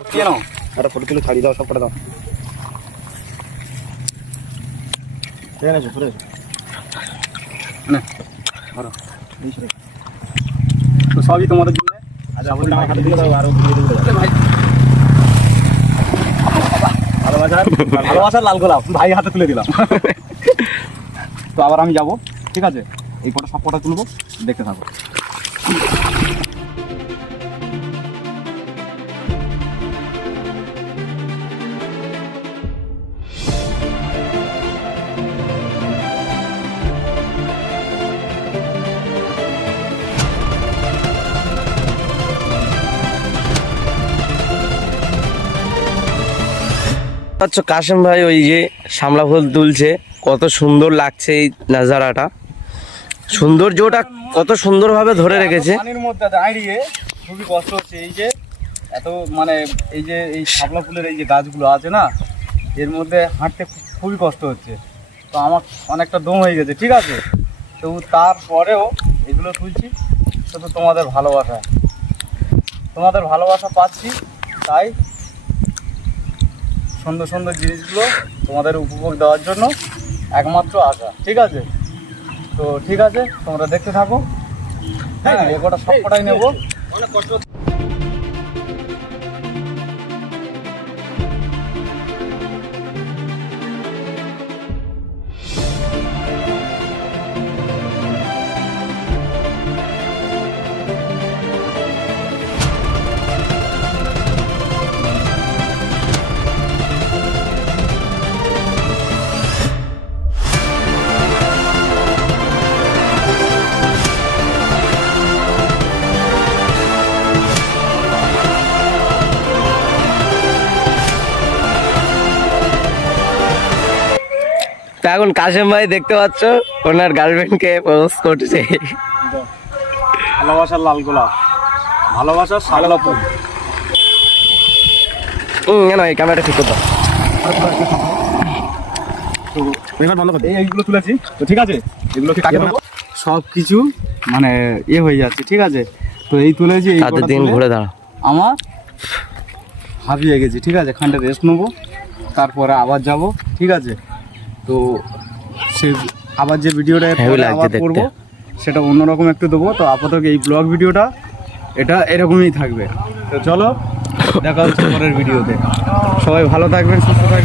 একটা ফটো তুলে ছাড়িয়ে দাও, সব করে দাও। তো সবই তোমাদের জন্য। ভালোবাসার লাল গোলাপ ভাই হাতে তুলে দিলাম। তো আবার আমি যাব, ঠিক আছে? এই ফটো সব ফটো তুলবো, দেখতে থাকো। আচ্ছা কাশেম ভাই ওই যে শামলা ফুল তুলছে, কত সুন্দর লাগছে এই নাজারাটা, সৌন্দর্যটা কত সুন্দরভাবে ধরে রেখেছে। পানির মধ্যে দাঁড়িয়ে খুবই কষ্ট হচ্ছে। এই যে এত মানে এই যে এই শাপলা ফুলের এই যে গাছগুলো আছে না, এর মধ্যে হাঁটতে খুবই কষ্ট হচ্ছে। তো আমার অনেকটা দম হয়ে গেছে, ঠিক আছে? তো তারপরেও এগুলো তুলছি শুধু তোমাদের ভালোবাসা পাচ্ছি, তাই সুন্দর সুন্দর জিনিসগুলো তোমাদের উপভোগ দেওয়ার জন্য একমাত্র আশা, ঠিক আছে? তো ঠিক আছে, তোমরা দেখতে থাকো। হ্যাঁ, এগোটা সবকটাই নেবো। অনেক কষ্ট। তা এখন কাশেম ভাই দেখতে পাচ্ছ ওনার গার্লফ্রেন্ডকে প্রপোজ করছে। ভালোবাসার লাল গোলাপ, ভালোবাসার শাপলা ফুল। কেন এই ক্যামেরাটা ঠিক করতো। এইগুলো তুলেছি, তো ঠিক আছে? এগুলোকে কাকে দেবো সব কিছু মানে হয়ে যাচ্ছে, ঠিক আছে? তো এই তুলেছি, এই তাদের দিন ঘুরে দাঁড়া। আমার হাবিয়ে গেছি, ঠিক আছে? খানটা রেস্ট নেবো, তারপরে আবার যাব, ঠিক আছে? তো সে আবার যে ভিডিওটা আবার করবো সেটা অন্যরকম একটু দেবো। তো আপাতত এই ব্লগ ভিডিওটা এটা এরকমই থাকবে। তো চলো, দেখা হচ্ছে পরের ভিডিওতে। সবাই ভালো থাকবেন, সুস্থ থাকবেন।